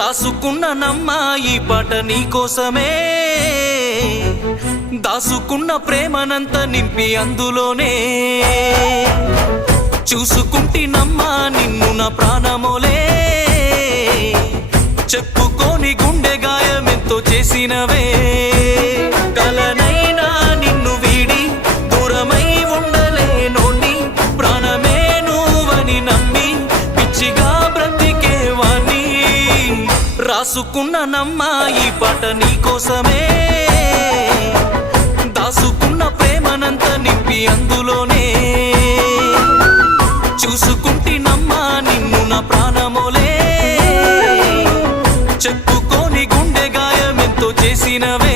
రాసుకున్న నమ్మ ఈ పాట నీకోసమే, దాసుకున్న ప్రేమనంత నింపి అందులోనే, చూసుకుంటినమ్మా నిన్ను నా ప్రాణమోలే, చెప్పుకోని గుండె గాయమెంతో చేసినవే, కలనైనా నిన్ను వీడి దూరమై ఉండలేనోని, ప్రాణమే నువ్వని నమ్మి పిచ్చిగా బ్రతికేవాణ్ణి. రాసుకున్న నమ్మ ఈ పాట నీకోసమే, దాసుకున్న ప్రేమనంత నింపి అందులోనే, చూసుకుంటినమ్మా నిన్ను నా ప్రాణమోలే, చెప్పుకోని గుండె గాయమెంతో చేసినవే.